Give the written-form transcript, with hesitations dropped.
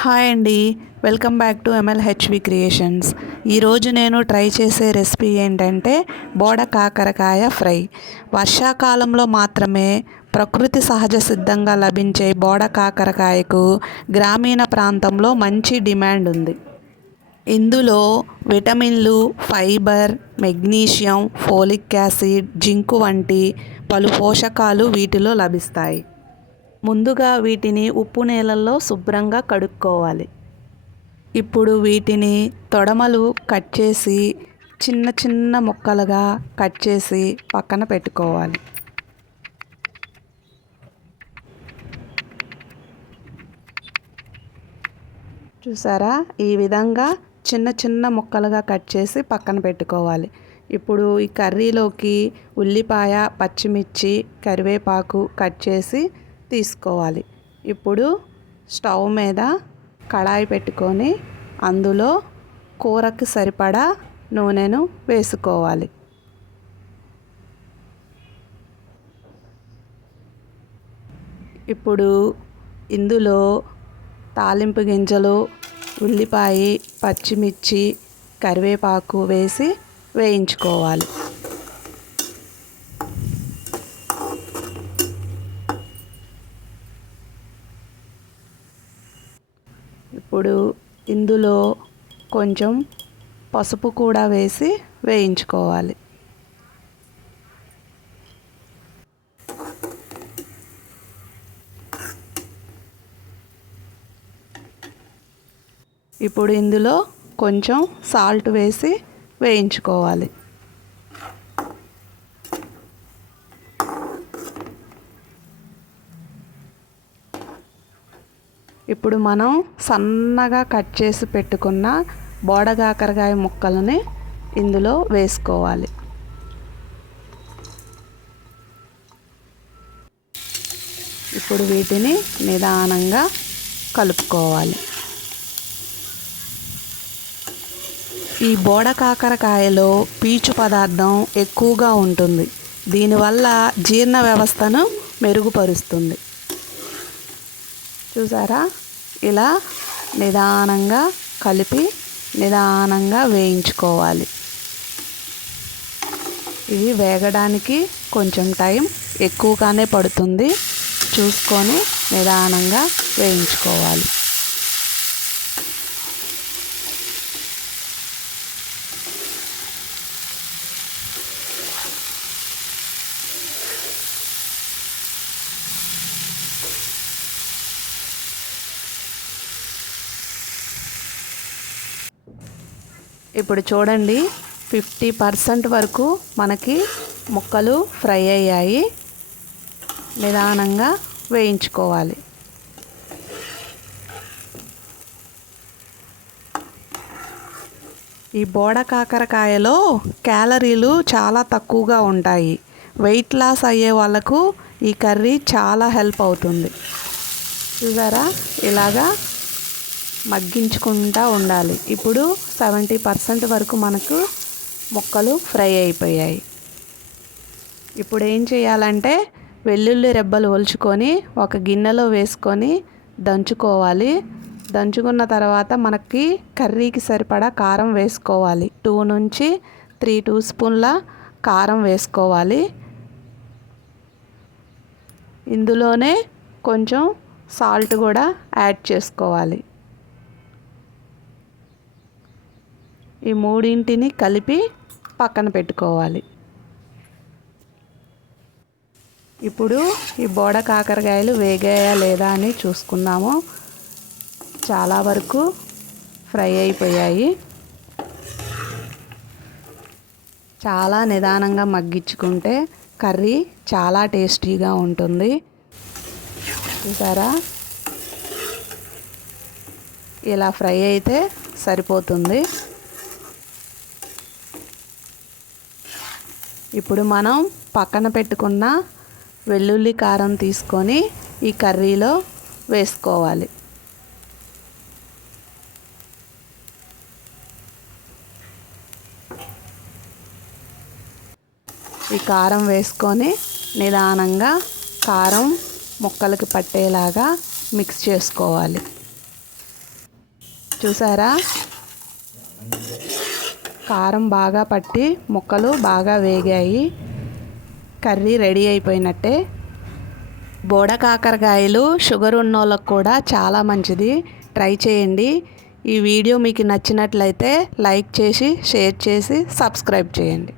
Hi అండి. Welcome back to MLHV creations. ఈరోజు నేను ట్రై చేసే రెసిపీ ఏంటంటే బోడ కాకరకాయ ఫ్రై. వర్షాకాలంలో మాత్రమే ప్రకృతి సహజ సిద్ధంగా లభించే బోడ కాకరకాయకు గ్రామీణ ప్రాంతంలో మంచి డిమాండ్ ఉంది. ఇందులో విటమిన్లు, fibre, magnesium, folic acid, zinc వంటి పలు పోషకాలు వీటిలో లభిస్తాయి. ముందుగా వీటిని ఉప్పు నీళ్ళల్లో శుభ్రంగా కడుక్కోవాలి. ఇప్పుడు వీటిని తొడమలు కట్ చేసి చిన్న చిన్న ముక్కలుగా కట్ చేసి పక్కన పెట్టుకోవాలి. చూసారా, ఈ విధంగా చిన్న చిన్న ముక్కలుగా కట్ చేసి పక్కన పెట్టుకోవాలి. ఇప్పుడు ఈ కర్రీలోకి ఉల్లిపాయ, పచ్చిమిర్చి, కరివేపాకు కట్ చేసి తీసుకోవాలి. ఇప్పుడు స్టవ్ మీద కడాయి పెట్టుకొని అందులో కూరకు సరిపడా నూనెను వేసుకోవాలి. ఇప్పుడు ఇందులో తాలింపు గింజలు, ఉల్లిపాయ, పచ్చిమిర్చి, కరివేపాకు వేసి వేయించుకోవాలి. ఇప్పుడు ఇందులో కొంచెం పసుపు కూడా వేసి వేయించుకోవాలి. ఇప్పుడు ఇందులో కొంచెం సాల్ట్ వేసి వేయించుకోవాలి. ఇప్పుడు మనం సన్నగా కట్ చేసి పెట్టుకున్న బోడ కాకరకాయ ముక్కలని ఇందులో వేసుకోవాలి. ఇప్పుడు వీటిని నిదానంగా కలుపుకోవాలి. ఈ బోడ కాకరకాయలో పీచు పదార్థం ఎక్కువగా ఉంటుంది. దీనివల్ల జీర్ణ వ్యవస్థను మెరుగుపరుస్తుంది. చూసారా, ఇలా నిదానంగా కలిపి నిదానంగా వేయించుకోవాలి. ఇవి వేగడానికి కొంచెం టైం ఎక్కువగానే పడుతుంది. చూసుకొని నిదానంగా వేయించుకోవాలి. ఇప్పుడు చూడండి, 50% వరకు మనకి ముక్కలు ఫ్రై అయ్యాయి. నిదానంగా వేయించుకోవాలి. ఈ బోడ కాకరకాయలో క్యాలరీలు చాలా తక్కువగా ఉంటాయి. వెయిట్ లాస్ అయ్యే వాళ్ళకు ఈ కర్రీ చాలా హెల్ప్ అవుతుంది. చూసారా, ఇలాగా మగ్గించుకుంటూ ఉండాలి. ఇప్పుడు 70% వరకు మనకు ముక్కలు ఫ్రై అయిపోయాయి. ఇప్పుడు ఏం చేయాలంటే వెల్లుల్లి రెబ్బలు ఒలుచుకొని ఒక గిన్నెలో వేసుకొని దంచుకోవాలి. దంచుకున్న తర్వాత మనకి కర్రీకి సరిపడా కారం వేసుకోవాలి. 2 నుంచి 3 స్పూన్ల కారం వేసుకోవాలి. ఇందులోనే కొంచెం సాల్ట్ కూడా యాడ్ చేసుకోవాలి. ఈ మూడింటిని కలిపి పక్కన పెట్టుకోవాలి. ఇప్పుడు ఈ బోడ కాకరకాయలు వేగాయా లేదా అని చూసుకుందాము. చాలా వరకు ఫ్రై అయిపోయాయి. చాలా నిదానంగా మగ్గించుకుంటే కర్రీ చాలా టేస్టీగా ఉంటుంది. చూసారా, ఇలా ఫ్రై అయితే సరిపోతుంది. ఇప్పుడు మనం పక్కన పెట్టుకున్న వెల్లుల్లి కారం తీసుకొని ఈ కర్రీలో వేసుకోవాలి. ఈ కారం వేసుకొని నిదానంగా కారం ముక్కలకి పట్టేలాగా మిక్స్ చేసుకోవాలి. చూసారా, కారం బాగా పట్టి ముక్కలు బాగా వేగాయి. కర్రీ రెడీ అయిపోయినట్టే. బోడ కాకరకాయలు షుగర్ ఉన్నోళ్ళకు కూడా చాలా మంచిది. ట్రై చేయండి. ఈ వీడియో మీకు నచ్చినట్లయితే లైక్ చేసి, షేర్ చేసి, సబ్స్క్రైబ్ చేయండి.